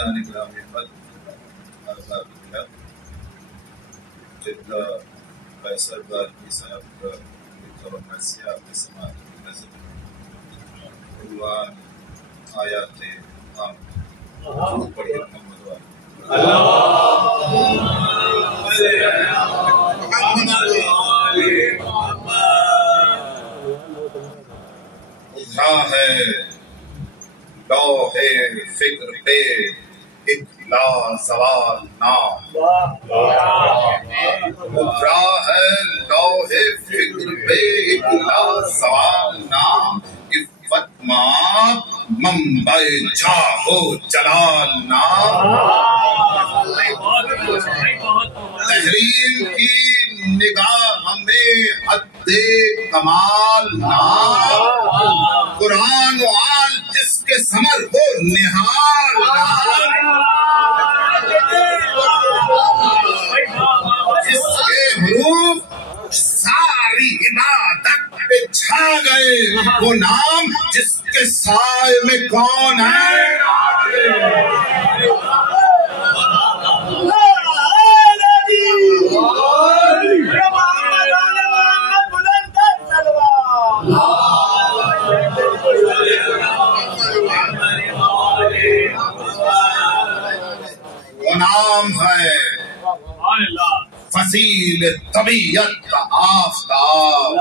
عزیزان گرامی جدہ فیصل بارکی صاحب کا مرثیہ کے سماعت کی نظر عنوان آیات عام پڑھیے محمد والی اٹھا ہے لوح فکر پہ ایک لازوال نام، اٹھا ہے لوح فکر پہ ایک لازوال نام، عفت ماں منبع جاہ و جلال نام، تحریم کی نگاہ میں حد کمال نام، قرآن و آل جس کے ثمر ہو نہال نام، جس کے حروف ساری عبادت پہ چھا گئے وہ نام، جس کے سائے میں کون ہے وہ نام ہے فصیل طبیعت کا آفتاب،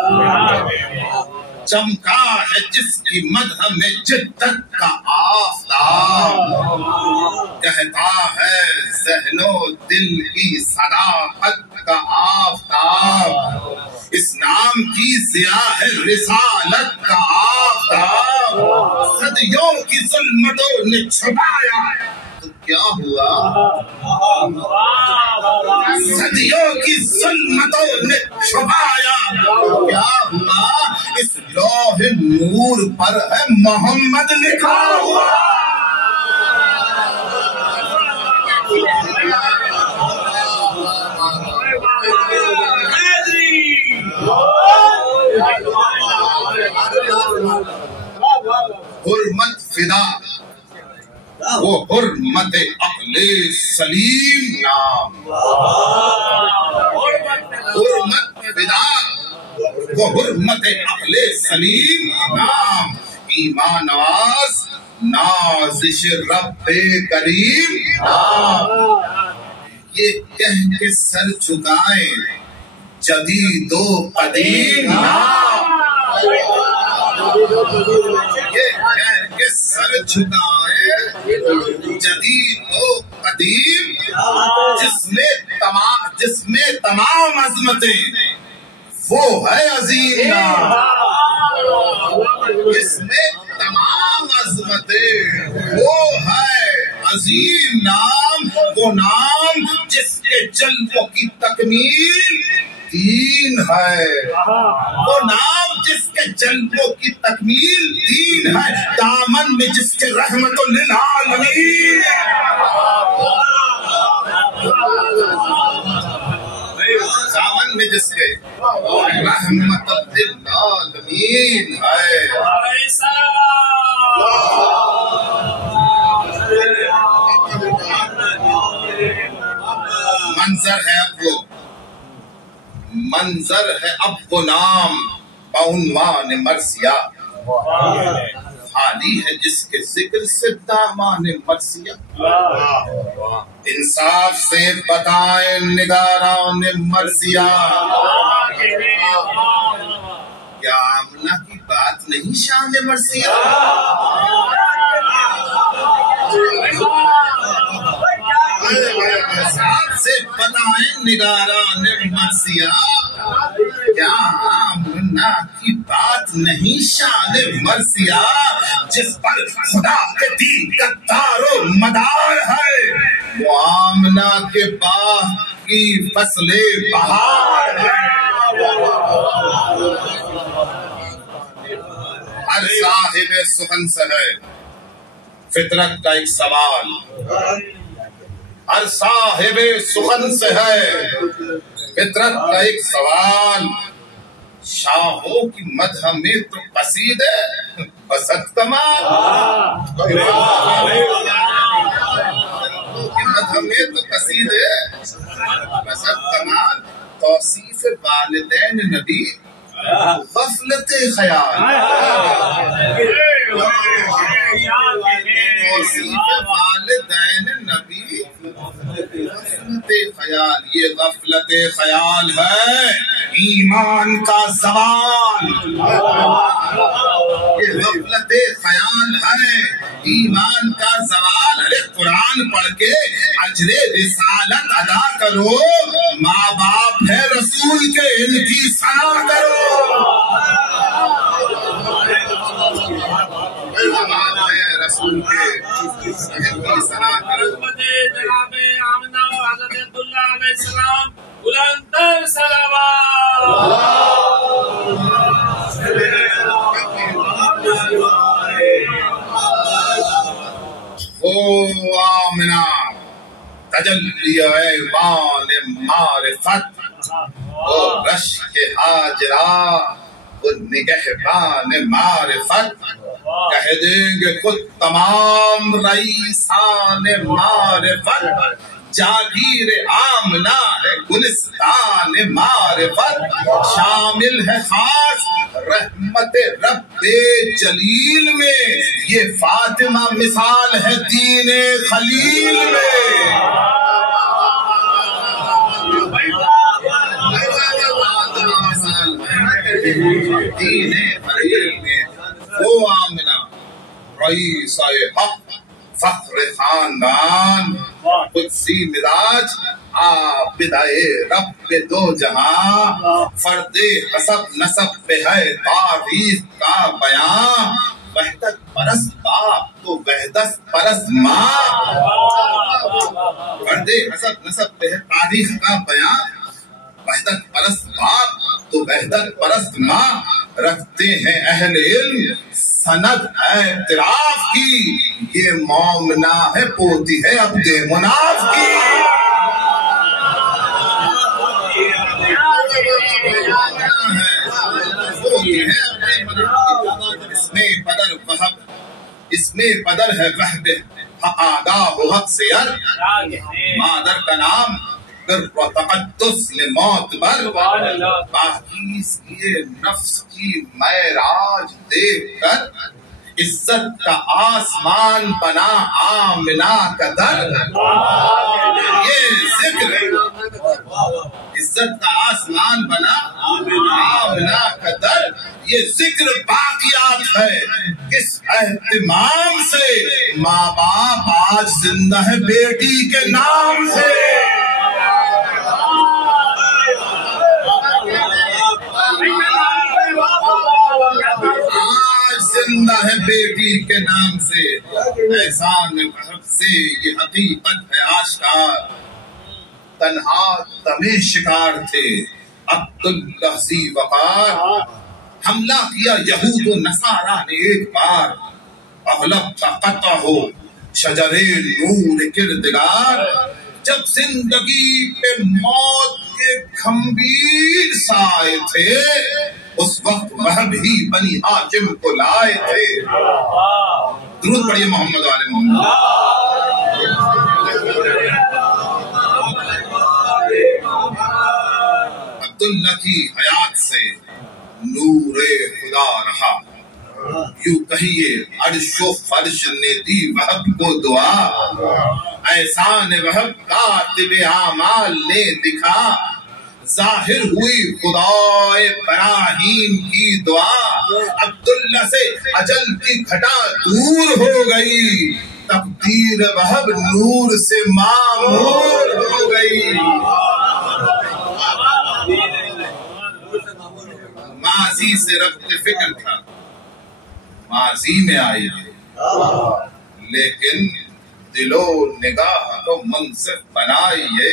چمکا ہے جس کی مدح میں جدت کا آفتاب، کہتا ہے ذہن و دل کی صداقت کا آفتاب، اس نام کی ضیاء ہے رسالت کا آفتاب، صدیوں کی ظلمتوں نے چھپایا تو کیا ہوا، صدیوں کی ظلمتوں نے چھپایا تو کیا ہوا، اس لوح نور پر ہے محمد لکھا ہوا، حرمت فدا وہ حرمت عقل سلیم نام، حرمت فدا وہ حرمت عقل سلیم نام، ایمان نواز نازش رب کریم نام، یہ کہہ کے سر چکائیں جدید و قدیم نام، یہ کہہ کے سر جھکائے جدید و قدیم، جس میں تمام عظمتیں وہ ہے عظیم نام، جس میں تمام عظمتیں وہ ہے عظیم نام، وہ نام جس کے جلووں کی تکمیل دین ہے، وہ نام جس کے جلووں کی تکمیل دین ہے، دامن میں جس کے رحمت للعالمین، دامن میں جس کے رحمت للعالمین ہے، منظر ہے اب وہ نام بعنوان مرثیہ، خالی ہے جس کے ذکر سے دامان مرثیہ، انصاف سے بتائیں نگاران مرثیہ، کیا آمنہ کی بات نہیں شان مرثیہ، انصاف سے بتائیں نگاران مرثیہ، کیا آمنہ کی بات نہیں شان مرثیہ، جس پر خدا کے دین کا دار و مدار ہے، وہ آمنہ کے باغ کی فصل بہار ہے، ہر صاحب سخن سے ہے فطرت کا ایک سوال، ہر صاحب سخن سے ہے فطرت کا ایک سوال، شاہوں کی مدح میں تو قصیدے بسط کمال، ہمیں تو قصیدے مذہب کمال توصیف والدین نبی غفلت خیال توصیف والدین نبی غفلت خیال. یہ غفلت خیال ہے ایمان کا زوال. یہ غفلت خیال ہے ایمان کا زوال. ارے قرآن پڑھ کے اجر رسالت ادا کرو. ماں باپ ہے رسول کے ان کی ثنا کرو. رسول کے ثنا کرو. جناب آمنہ و حضرت عبداللہ علیہ السلام بلندر صلوات. او آمنہ تجلی ایوان معرفت او رشک ہاجرہ وہ نگہبان معرفت. کہہ دیں گے خود تمام رئیسان معرفت. جاگیر آمنہ ہے گلستان معرفت. شامل ہے خاص رحمت رب جلیل میں. یہ فاطمہ مثال ہے دین خلیل میں. دین خلیل میں وہ آمنہ رئیسہ حق فخر خاندان قدسی مزاج عابدہ رب دو جہاں. فرد حسب نسب پہ ہے تعریف کا بیان. وحدت پرست باپ تو وحدت پرست ماں. فرد حسب نسب پہ ہے تاریخ کا بیان. وحدت پرست باپ تو وحدت پرست ماں. رکھتے ہیں اہل علم سند اعتراف کی. یہ مومنہ ہے پوتی ہے عبد مناف کی. اس میں بدر وہب اس میں بدر ہے وہب آگاہ و حق سے ار. مادر کا نام و تقدس لموت بر. باقی یہ نفس کی معراج دیکھ کر عزت کا آسمان بنا آمنہ کا در. یہ ذکر عزت کا آسمان بنا آمنہ کا در. یہ ذکر باقیات ہے کس اہتمام سے. ماں باپ آج زندہ ہے بیٹی کے نام سے. آج زندہ ہے بیٹی کے نام سے. احسان وہب سے یہ حقیقت ہے آشکار. تنہا تمہیں شکار تھے عبداللہ ذی وقار. حملہ کیا یہود و نصارہ نے ایک بار. اغلب کا قطع ہو شجر نور کردگار. جب زندگی پہ موت کے کھمبیر سائے تھے اس وقت وہب ہی بنی حاجم کو لائے تھے. درود پڑھیے محمد علیہ محمد. عبداللہ کی حیات سے نور خدا رہا. یوں کہیے عرش و فرش نے دی وہب کو دعا. احسان وہب کاتب اعمال نے دکھا. ظاہر ہوئی خدائے براہیم کی دعا. عبداللہ سے اجل کی گھٹا دور ہو گئی. تقدیر وہب نور سے معمور ہو گئی. ماضی سے ربط فکر تھا ماضی میں آئی ہے لیکن دل و نگاہ کو منصف بنائیے.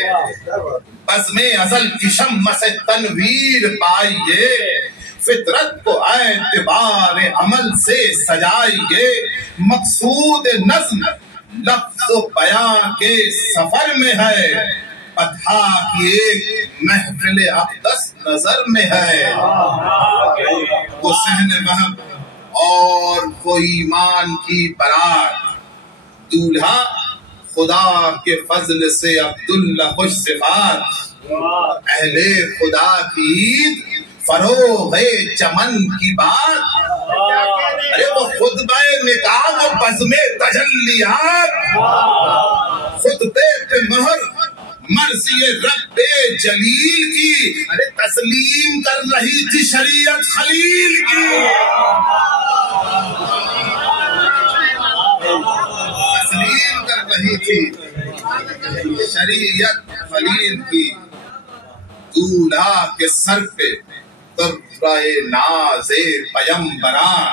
بزم ازل کی شمع سے تنویر پائیے. فطرت کو اعتبار عمل سے سجائیے. مقصود نظم لفظ و بیان کے سفر میں ہے. پتھا کی ایک محفل اقدس نظر میں ہے. وہ صحن وہب اور وہ ایمان کی برات. دولہا خدا کے فضل سے عبداللہ خوش صفات، اہل خدا کی عید فروغ چمن کی بات، ارے وہ خطبہ نکاح و بزم تجلیات، خطبے پہ مہر مرضی رب جلیل کی، ارے تسلیم کر رہی تھی شریعت خلیل کی، تسلیم کر رہی تھی شریعت خلیل کی، دولہا کے سر پہ ترائے ناز پیمبران،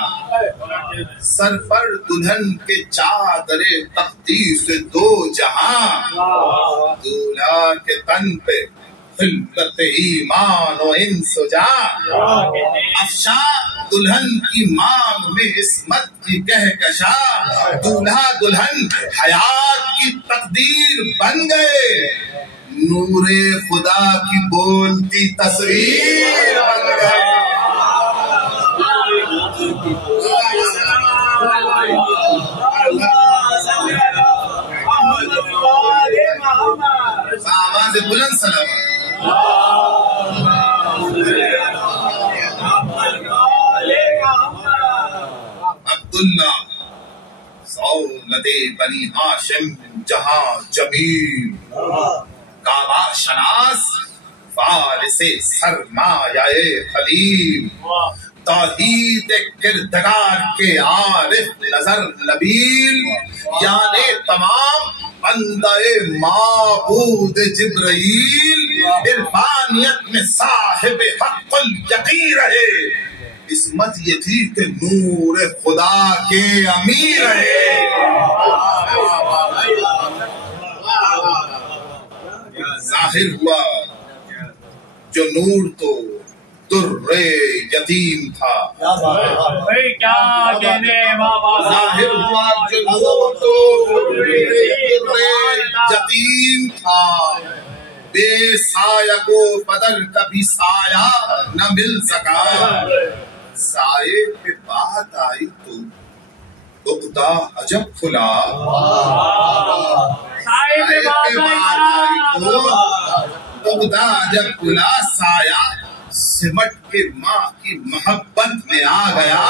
سر پر دلہن کے چادر تقدیس دو جہاں، دولہا کے تن پہ خلقت ایمان و انس و جان، افشا دلہن کی مانگ میں عصمت کی کہکشا، دولہا دلہن حیات کی تقدیر بن گئے، نور خدا کی بولتی تصویر بن گئے۔ آواز بلند سلام عبداللہ سعودت بنی ہاشم جہاں جمیل، کعبہ شناس فارس سرمایہ خلیل، توحید کردگار کے عارف نظر نبیل، یعنی تمام بندہ معبود جبرائیل، عرفانیت میں صاحب حق الیقین رہے، عصمت یہ تھی کہ نور خدا کے امیر رہے۔ ظاہر ہوا جو نور تو در یتیم تھا، ظاہر ہوا جو نور تو در یتیم تھا، بے سایہ کو بدل کبھی سایہ نہ مل سکا، سائے پہ بات آئی تو عقدہ عجب کھلا، سائے پہ بات آئی تو عقدہ عجب کھلا، سایہ سمٹ کے ماں کی محبت میں آ گیا،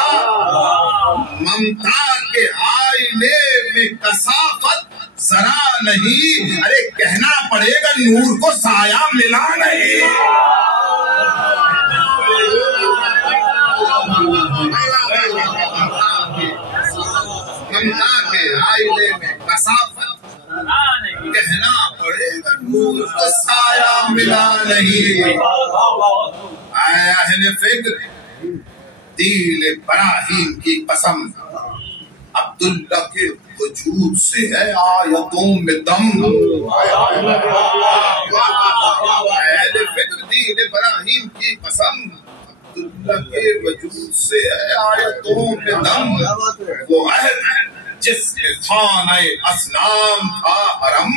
ممتا کے آئینے میں کثافت ذرا نہیں، ارے کہنا پڑے گا نور کو سایہ ملا نہیں، ممتا کے آئینے میں کثافت کہنا پڑے گا نور کو سایہ ملا نہیں۔ اے اہل فکر دین ابراہیم کی قسم، عبداللہ کے وجود سے ہے آیتوں میں دم، اہل فکر دین ابراہیم کی قسم، عبداللہ کے وجود سے ہے آیتوں میں دم، وہ عہد جس کے خانہ اصنام تھا حرم،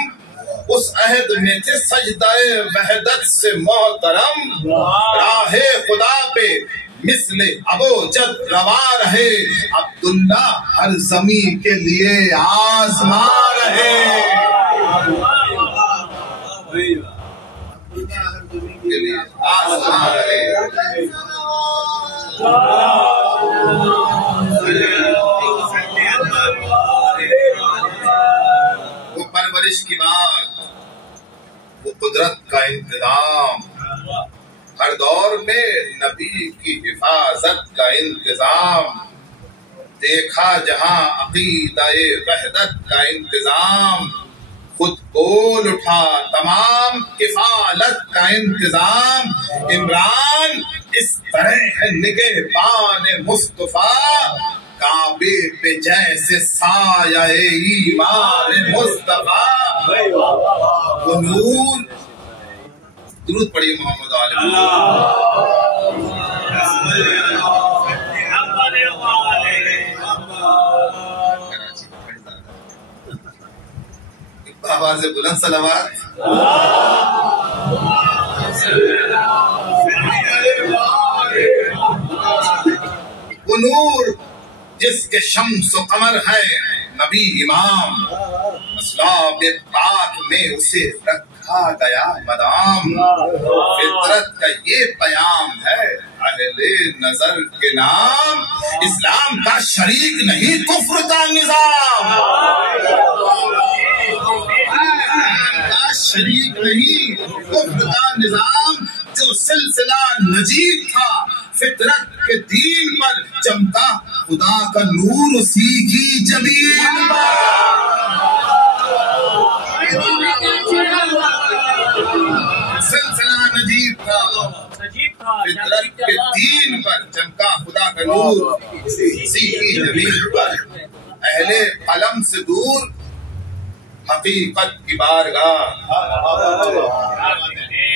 اس عہد میں تھے سجدہ وحدت سے محترم، راہ خدا پہ مثل ابو جد روا رہے، عبداللہ ہر زمین کے لیے آزما رہے، آزما رہے۔ وہ پرورش کی بات، وہ قدرت کا انتظام، ہر دور میں نبی کی حفاظت کا انتظام، دیکھا جہاں عقیدہ وحدت کا انتظام، خود بول اٹھا تمام کفالت کا انتظام، عمران اس طرح ہے نگہبان مصطفیٰ، کعبے پہ جیسے سایہ ایمان مصطفیٰ، وہ نور، درود پڑھیے محمد علیہ آواز بلند صلوات۔ وہ نور جس کے شمس و قمر ہے نبی امام، اسلاب پاک میں اسے رکھا گیا مدام. فطرت کا یہ پیام ہے اہل نظر کے نام. اسلام کا شریک نہیں کفر کا نظام. شریک نہیں کفر کا نظام. جو سلسلہ نجیب تھا فطرت کے دین پر چمکا خدا کا نور اسی کی جبین پر. سلسلہ نجیب تھا فطرت کے دین پر چمکا خدا کا نور اسی کی جبین پر. اہل قلم سے دور حقیقت کی بارگاہ.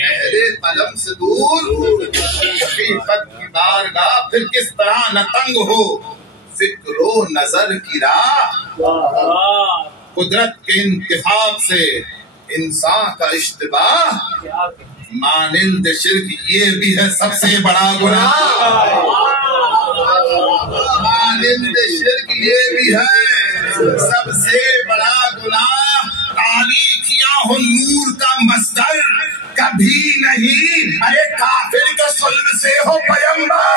اہل قلم سے دور حقیقت کی بارگاہ. پھر کس طرح نہ تنگ ہو فکر و نظر کی راہ. قدرت کے انتخاب سے انسان کا اشتباہ. مانند شرک یہ بھی ہے سب سے بڑا گناہ. مانند شرک یہ بھی ہے سب سے بڑا گناہ. تاریخیاں ہو نور کا مصدر کبھی نہیں. ارے کافر کے صلب سے ہو پیغمبر.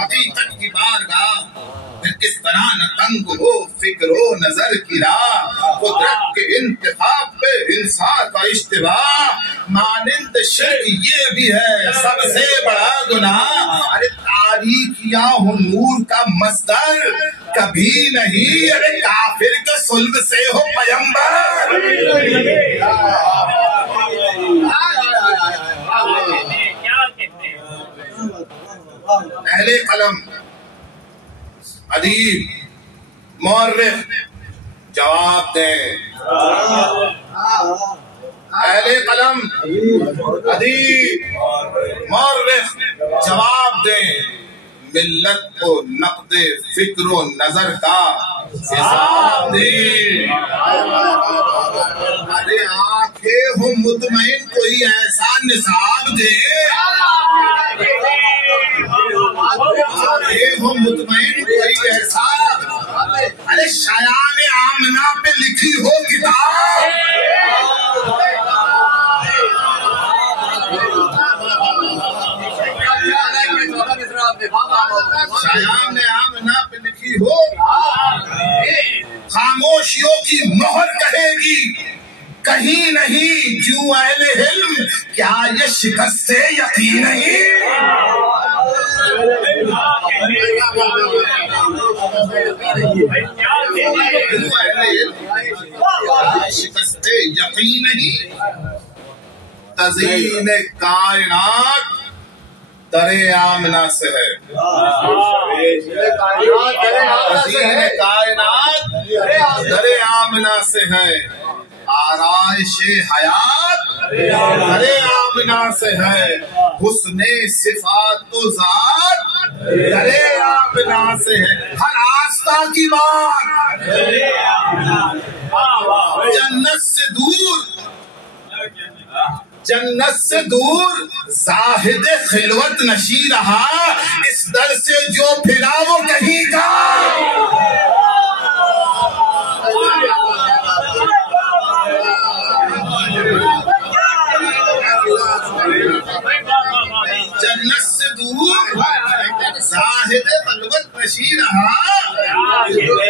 حقیقت کی بارگاہ. پھر کس طرح نہ تنگ ہو فکر و نظر کی راہ. قدرت کے انتخاب پہ انسان کا اشتباہ. مانند شرک یہ بھی ہے سب سے بڑا گناہ. ارے تاریخیاں ہو نور کا مصدر کبھی نہیں. ارے کافر کے صلب سے ہو پیغمبر. اہل قلم ادیب مورخ جواب دیں. اہل قلم ادیب مورخ جواب دیں. ملت کو نقد فکر و نظر کا حساب دیں. ارے آنکھیں ہو مطمئن کوئی ایسا نصاب دے. ہو مطمئن کوئی ایسا. ارے شایان آمنہ پہ لکھی ہو کتاب. شایان آمنہ پہ لکھی ہو. خاموشیوں کی مہر کہے گی کہیں نہیں کیوں اہل علم. کیا یہ شکست سے یقین نہیں. شکست یقین نہیں. تزئین کائنات در آمنہ سے ہے. تزئین کائنات در آمنہ سے ہے. آرائش حیات در آمنہ سے ہے. حسن صفات و ذات در آمنہ سے ہے. ہر آستہ کی بات جنت سے دور زاہد خلوت نشی رہا. اس در سے جو پھرا وہ کہیں کا. جنت سے دور زاہد خلوت نشی رہا.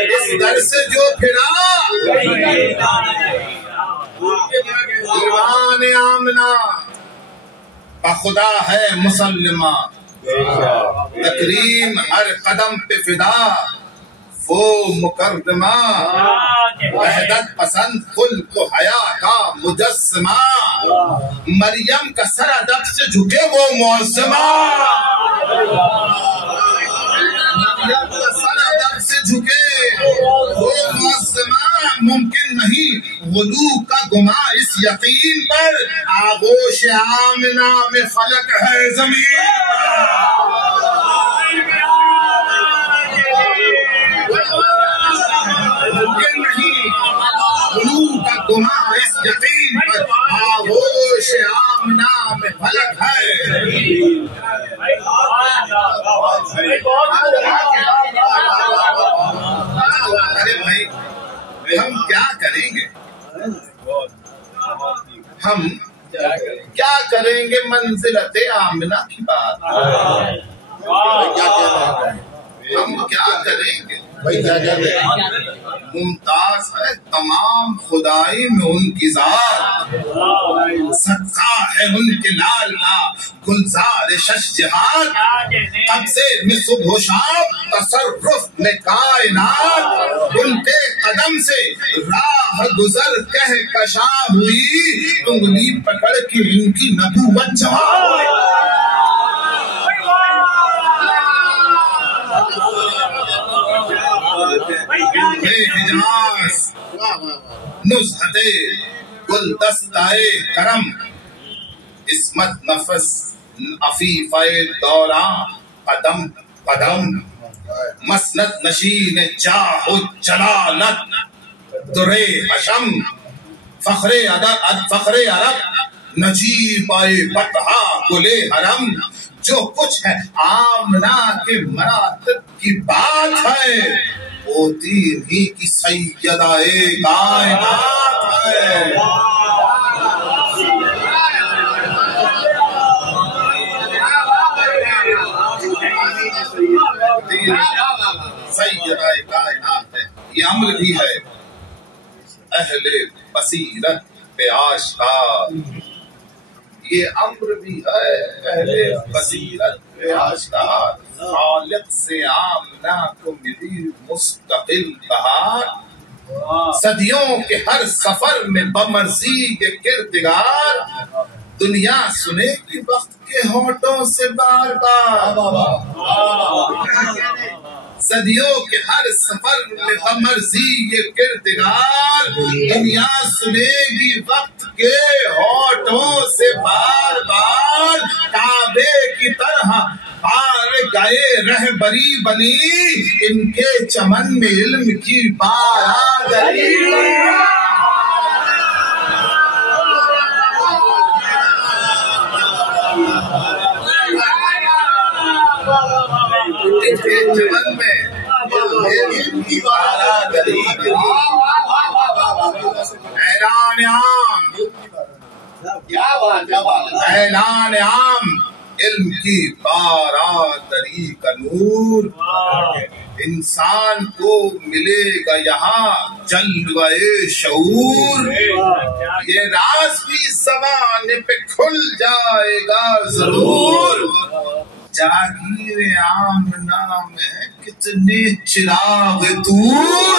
اس در سے جو پھرا ایمان آمنہ بخدا ہے مسلمہ. تکریم ہر قدم پہ فدا وہ مکرمہ. وحدت پسند خلق و حیا کا مجسمہ. مریم کا سر ادب سے جھکے وہ معظمہ. مریم کا سر ادب سے جھکے وہ معظمہ. ممکن نہیں غلو کا گما اس یقین پر. آغوش آمنہ میں فلک ہے زمین. یقین پر آغوش آمنہ میں فلک ہے. ارے بھائی ہم کیا کریں گے, ہم کیا کریں گے منزلت آمنہ کی بات, ہم کیا کریں گے. ممتاز ہے تمام خدائی میں ان کی ذات, صدقہ ہے ان کے لال کا گلزار شش جہاد. قبضے میں صبح و شام تصرف میں کائنات, ان کے قدم سے راہ گزر کہکشاں ہوئی, انگلی پکڑ کے ان کی نبوت جواب ہوئی. حجاز نزہت گلدستہ کرم, عصمت نفس عفیفہ دوراں قدم قدم, مسند نشین جاہ و جلالت درے حشم, فخر عرب نجیب بطحا گلے حرم. جو کچھ ہے آمنہ کے مراتب کی بات ہے, وہ دین ہی کی سیدہ کائنات ہے. سیدہ کائنات ہے, یہ عمل بھی ہے اہل بصیرت پہ آشکار, یہ امر بھی ہے اہل بصیرت پہ آشکار. خالق سے آمنہ کو ملی مستقل بہار, صدیوں کے ہر سفر میں بمرضی کے کردگار. دنیا سنے کی وقت کے ہونٹوں سے بار بار, صدیوں کے ہر سفر میں بمرضی یہ کردگار. دنیا سنے گی وقت کے ہونٹوں سے بار بار, کعبے کی طرح پار گئے رہبری بنی, ان کے چمن میں علم کی بارادری. ان کے چمن میں علم کی بارادری. اعلان عام, اعلان عام, علم کی بارادری کا نور. انسان کو ملے گا یہاں جلوہ شعور, یہ راز بھی زمانے پہ کھل جائے گا ضرور. جاگیر آمنہ میں کتنے چراغ دور,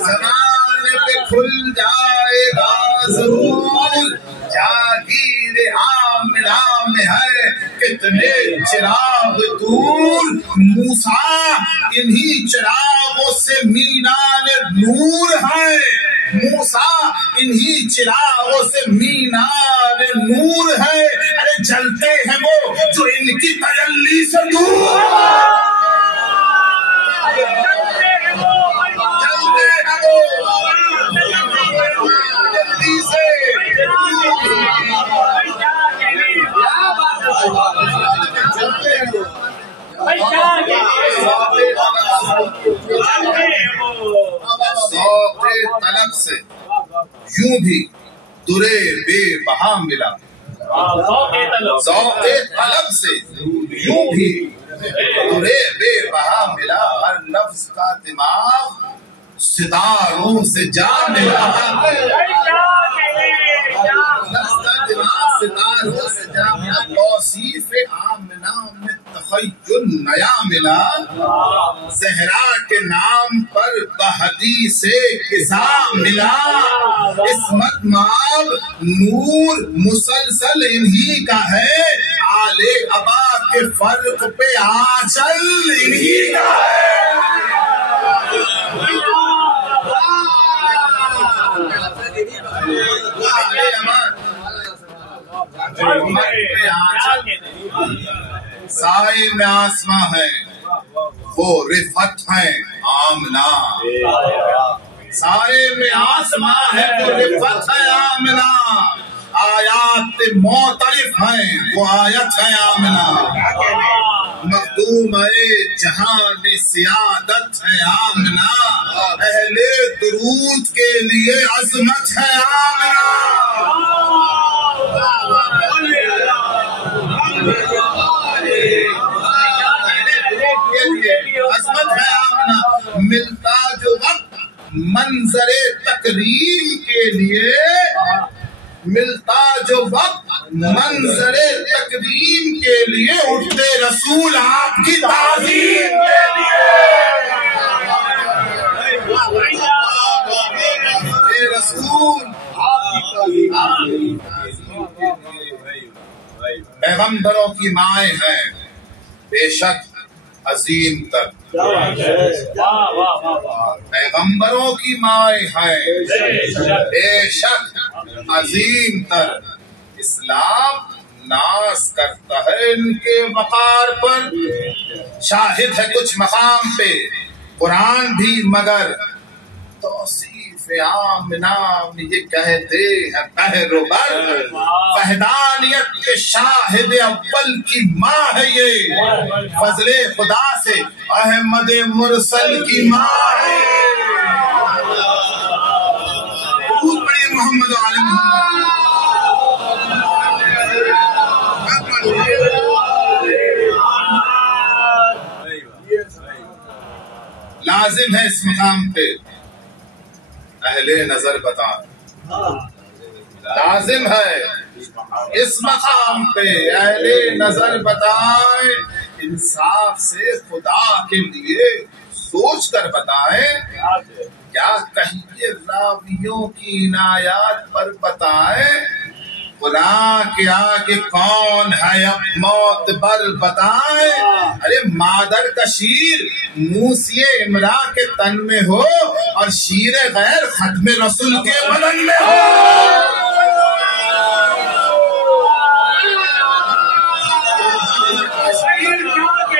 زمانے پہ کھل جائے گا ضرور. جاگیر آمنہ میں ہے کتنے چراغ دور, موسیٰ انہی چراغوں سے مینار نور ہے, موسیٰ انہی چراغوں سے مینار نور ہے. ارے جلتے ہیں وہ جو ان کی تجلی سے دور, جلتے ہیں وہ جلدی سے. ذوق طلب سے یوں بھی درے بے بہا ملا, ذوق طلب سے یوں بھی درے بے بہا ملا. ہر لفظ کا دماغ ستاروں سے جا ملا, لفظ کا دماغ ستاروں سے جا ملا. توصیف آمنہ میں تخیل نیا ملا, زہرا کے نام پر بحدیث قضا ملا. عصمت مآب نور مسلسل انہی کا ہے, آلے ابا کے فرق پہ آنچل انہی کا ہے. سائے میں آسماں ہے, وہ رفت ہیں آمنہ، سارے میں آسماں ہے وہ رفت ہے آمنہ، آیات معترف ہیں وہ آیت ہے آمنہ، مخدوم جہان سیادت ہے آمنہ، اہل درود کے لیے عظمت ہے آمنہ، عظمت ہے آمنہ، ملتا جو وقت منظر تکریم کے لیے، ملتا جو وقت منظر تکریم کے لیے، اٹھتے رسول آپ کی تعظیم کے لیے، رسول پیغمبروں کی مائیں ہیں بے شک عظیم تر، پیغمبروں کی مائیں ہیں بے شک عظیم تر، اسلام ناز کرتا ہے ان کے وقار پر، شاہد ہے کچھ مقام پہ قرآن بھی، مگر توصیف آمنہ میں یہ کہتے ہیں بحر و بر، وحدانیت کے شاہد اول کی ماں ہے یہ، فضل خدا سے احمد مرسل کی ماں ہے، بہت بڑی محمد عالم لازم ہے اس مقام پہ اہل نظر بتائیں، لازم ہے اس مقام پہ اہل نظر بتائیں، انصاف سے خدا کے لیے سوچ کر بتائیں، کیا کہیے راویوں کی عنایات پر بتائیں، خدا کے آگے کون ہے اب معتبر بتائیں، ارے مادر کا شیر موسی عمران کے تن میں ہو اور شیر غیر ختم رسول کے بدن میں ہو،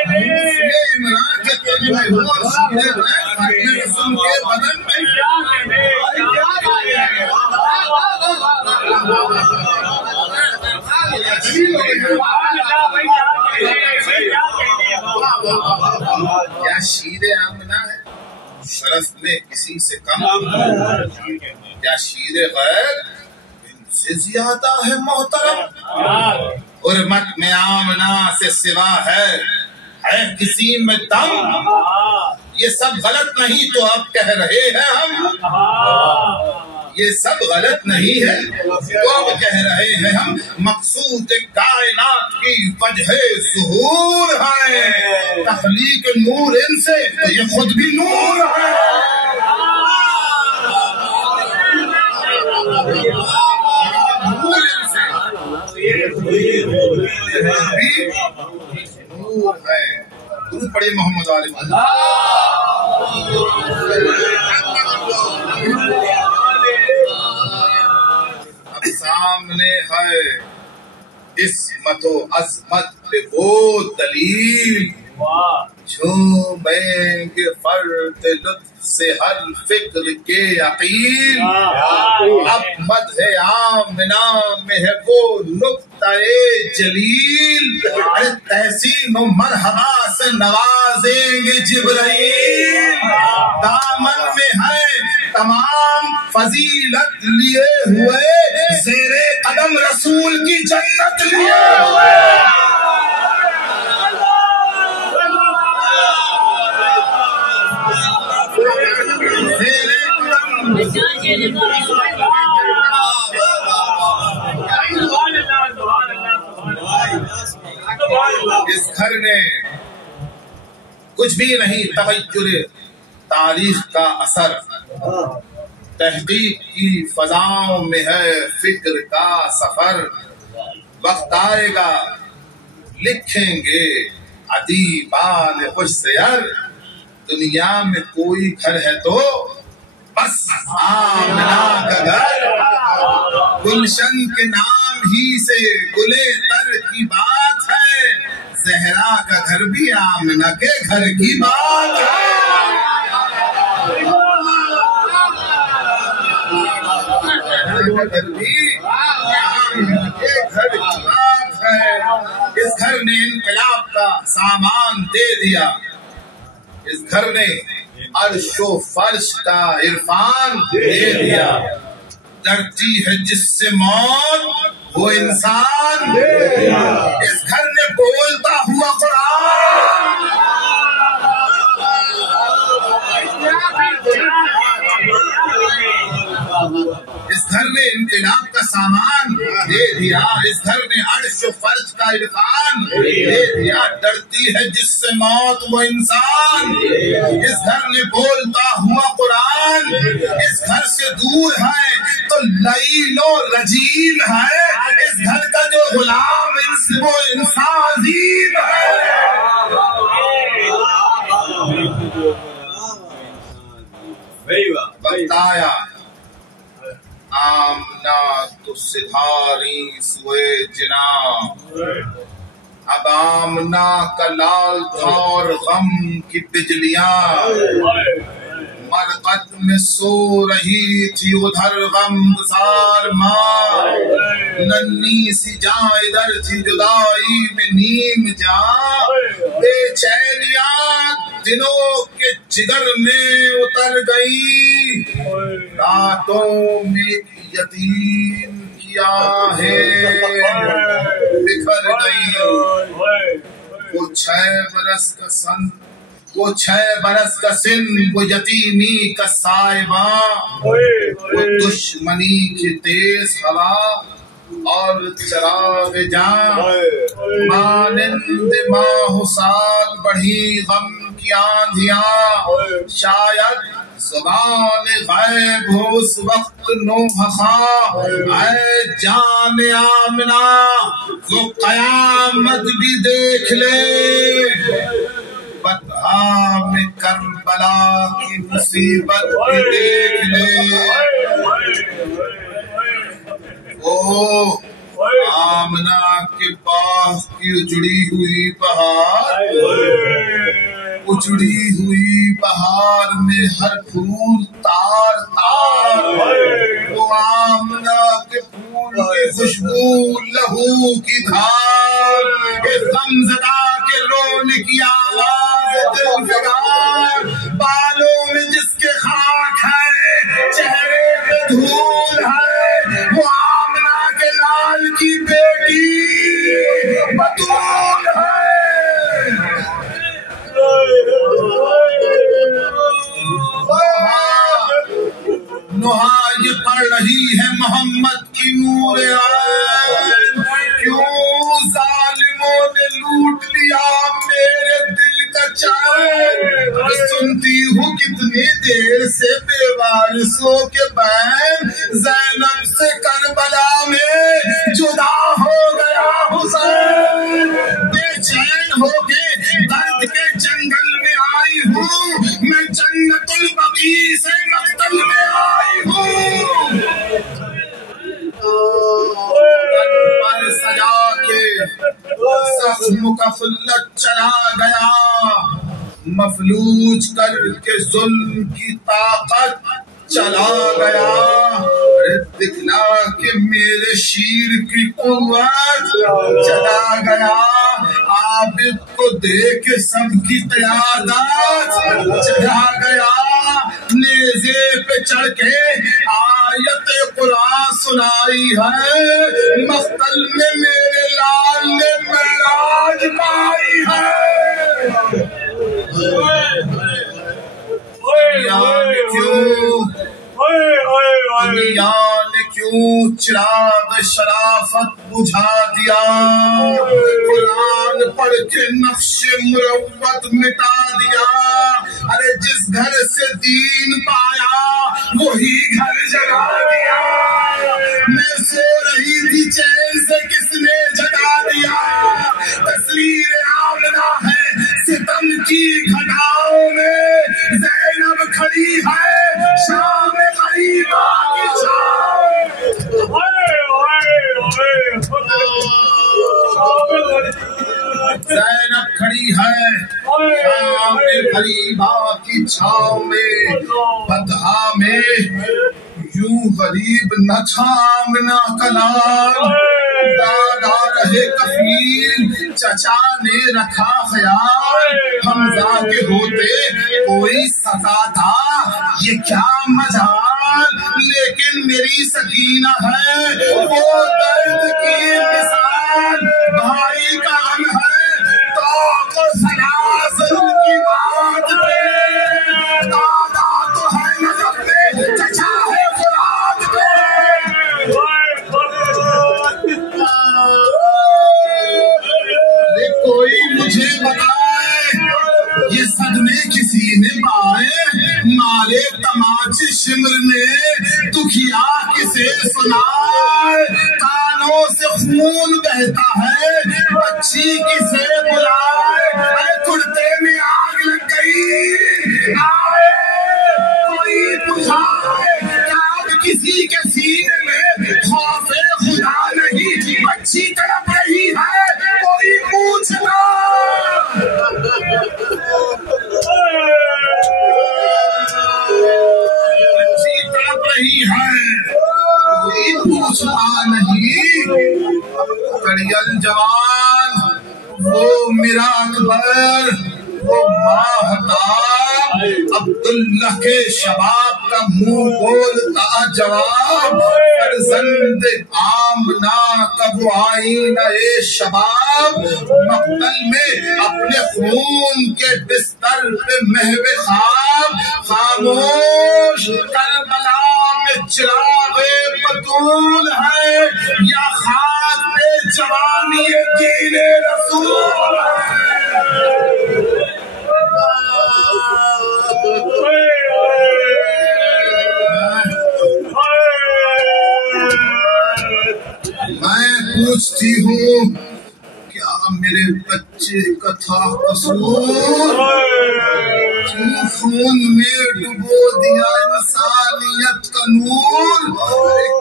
موسی عمران کے تن میں ہو اور شیر غیر ختم رسول کے بدن میں کیا شیر آمنہ ہے شرف میں کسی سے کم، کیا شیر غیر ان سے زیادہ ہے محترم، حرمت میں آمنہ سے سوا ہے کسی میں دم، یہ سب غلط نہیں تو اب کہہ رہے ہیں ہم، یہ سب غلط نہیں ہے تو اب کہہ رہے ہیں ہم، مقصود کائنات کی وجہ ظہور ہے، تخلیق نور ان سے تو یہ خود بھی نور ہے، نور ان سے نور ہے، درود پڑھیے محمد عالم سامنے ہے عصمت و عظمت پہ وہ دلیل، جھومیں گے فرد لطف سے ہر فکر کے عقیل، اب مدح آمنہ میں ہے وہ نقطہ جلیل، تحسین و مرحبا سے نوازیں گے جبرائیل، دامن میں ہے تمام فضیلت لیے ہوئے، زیر قدم رسول کی جنت لیے ہوئے، اس گھر نے کچھ بھی نہیں تغیر تاریخ کا اثر، تحقیق کی فضاؤں میں ہے فکر کا سفر، وقت آئے گا لکھیں گے ادیبان خوش سیر، دنیا میں کوئی گھر ہے تو بس آمنہ کا گھر، گلشن کے نام ہی سے گلے تر کی بات ہے، زہرا کا گھر بھی آمنہ کے گھر کی بات ہے. اس گھر نے انقلاب کا سامان دے دیا. اس گھر نے عرش و فرش کا عرفان دے دیا. ڈرتی ہے جس سے موت وہ انسان دے دیا. اس گھر نے بولتا ہوا قرآن. اس گھر نے انقلاب کا سامان دے دیا. اس گھر نے عرش و فرش کا عرفان دے دیا. ڈرتی ہے جس سے موت وہ انسان. اس گھر نے بولتا ہوا قرآن. اس گھر سے دور ہے تو لعین و رجیم ہے. اس گھر کا جو غلام وہ انسان عظیم ہے. وقت آیا آمنا تو سدھاری سوئے جناب. اب آمنا کا لال تھا اور غم کی بجلیاں مرقد میں سو رہی تھی ادھر غم گسار ماں. ننھی سی جاں ادھر تھی جدائی میں نیم جاں. بے چینیاں دنوں کے جگر میں اتر گئی. راتوں میں یتیم کی آہیں بکھر گئی. وہ 6 برس کا سن وہ یتیمی کا سائباں. وہ دشمنی کی تیز ہوا اور چراغ جاں. مانند ماہ سال بڑھی غم کی آندھیاں. شاید زبان غیب ہو اس وقت نوح خواہ. اے جان آمنہ وہ قیامت بھی دیکھ لے. بدہا میں کربلا کی مصیبت بھی دیکھ لے. او آمنہ کے پاس کی اجڑی ہوئی بہار. اجڑی ہوئی بہار میں ہر پھول تار تار. وہ آمنہ کے پھول کی خوشبو لہو کی دھار. غمزدہ کے رونے کی آواز دل فگار. بالوں میں جس کے خاک ہے چہرے پہ دھول ہے. وہ آمنہ کے لال کی بیٹی بطول ہے. نوحہ یہ پڑھ رہی ہے محمد کی نور عین. کیوں ظالموں نے لوٹ لیا میرے دل کا چین. سنتی ہوں کتنی دیر سے بے وارثوں کے بین. زینب سے کربلا میں جدا ہو گیا حسین. بے چین ہو کے درد کے جنگل میں آئی ہوں. میں جنت البقیع سے مقتل میں آئی ہوں. پر سجا کے زخم کا فلت چلا گیا. مفلوج کر کے ظلم کی طاقت چلا گیا. دکھلا کے میرے شیر کی قوت چلا گیا. عابد کو دے کے سب کی قیادت چلا گیا. نیزے پہ چڑھ کے آیت قرآن سنائی ہے. مقتل میں میرے لال نے معراج پائی ہے. دنیا نے کیوں چراغ شرافت بجھا دیا. قرآن پڑھ کے نقش مروت مٹا دیا. ارے جس گھر سے دین پایا وہی گھر جگا دیا. میں سو رہی تھی چین سے کس نے جگا دیا. تصویر آمنہ ہے ستم کی گھٹاؤں میں. زینب کھڑی ہے شام غریبہ کی شام. زینب کھڑی ہے شام غریبا کی چھاؤں میں بدھا میں یوں غریب نہ تھامنا کلام دادا رہے کفیل چچا نے رکھا خیال حمزہ کے ہوتے کوئی سزا تھا یہ کیا مجال لیکن میری سکینہ ہے وہ درد کی مثال بھائی کا غم ہے توق و سلاسل کی بات پہ دادا تو ہے نظر پہ چچا ہے فرات پہ کوئی مجھے بتائے یہ صدمے کسی نے پائے مارے تماچے شمر نے دکھیا کسے سنائے کانوں سے خون بہتا ہے بچی کسے بلائے اے کرتے میں آگ لگ گئی آئے کوئی بجھائے آگ کسی کے سینے میں خوف خدا نہیں بچی تڑپ رہی ہے کوئی پوچھنا بچی تڑپ رہی ہے کوئی پوچھنا نہیں کڑیل جوان وہ میرا اکبر وہ ماہتاب عبداللہ کے شباب کا منہ بولتا جواب فرزند آمنہ کا وہ آئینہ شباب مقتل میں اپنے خون کے بستر پہ محو خواب خاموش کربلا میں چراغ بطول ہے یا خاک پہ جوانی دین رسول ہے میں پوچھتی ہوں کیا میرے بچے کا تھا قصور خون میں ڈبو دیا انسانیت کا نور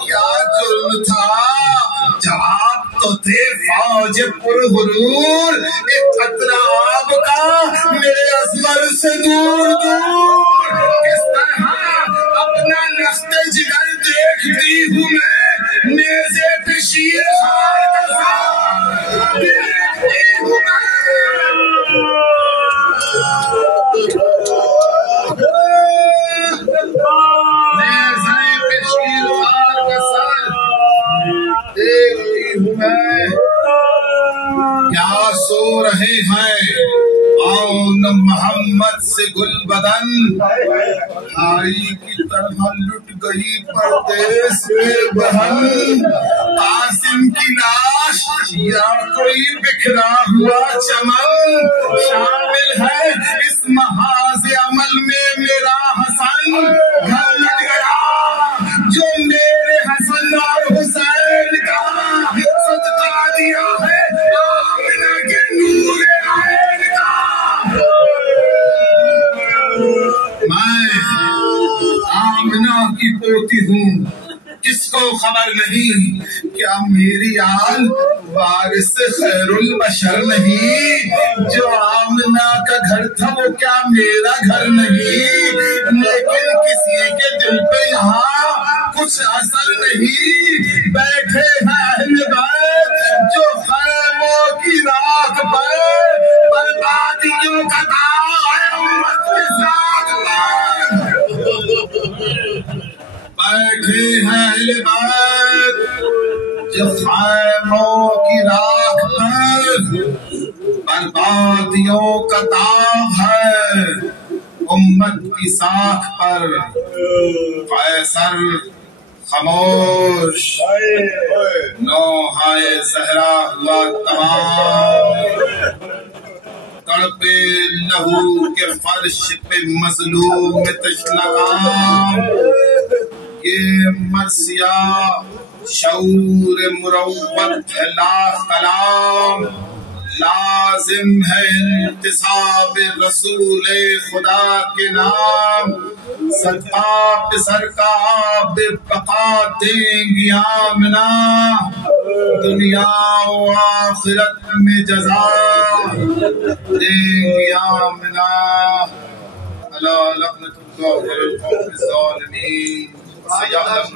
کیا جرم تھا جواب تو تھے فوج پرغرور ایک قطرہ آب کا میرے اصغر سے دور دور کس طرح اپنا نخت جگر دیکھتی ہوں میں نیزے پہ شیر خار کا دیکھتی ہوں میں نیزے پہ شیر خار کا سر دیکھتی ہوں میں کیا سو رہے ہیں آؤن محمد سے گل بدن آئی کی طرح لٹ گئی پردیس میں بہن قاسم کی لاش یا کوئی بکھرا ہوا چمن شامل ہے اس محاذ عمل میں میرا حسن گھر لگ گیا جو میرے حسن اور حسین کا صدقہ دیا ہے آمنہ کے نور عین کا میں آمنہ کی پوتی ہوں کس کو خبر نہیں کیا میری آل وارث خیر البشر نہیں جو آمنہ کا گھر تھا وہ کیا میرا گھر نہیں لیکن کسی کے دل پہ یہاں کچھ اثر نہیں بیٹھے ہیں اہل بیت جو خیموں کی راکھ پر بربادیوں کا داغ ہے امت کی ذات پر بیٹھے ہیں اہل بیت جو خیموں کی راکھ پر بربادیوں کا داغ ہے امت کی ساکھ پر قیصر خاموش نوحہ زہرا ہوا تمام تڑپے لہو کے فرش پہ مظلوم تشنگام یہ مرثیہ شعور مروت ہے لاکھ کلام لازم ہے انتصاب رسول خدا کے نام صدقہ پسر کا آب بقا دیں گی آمنہ دنیا و آخرت میں جزا قيامنا ألا لعنة الله على القوم الظالمين. سيعلم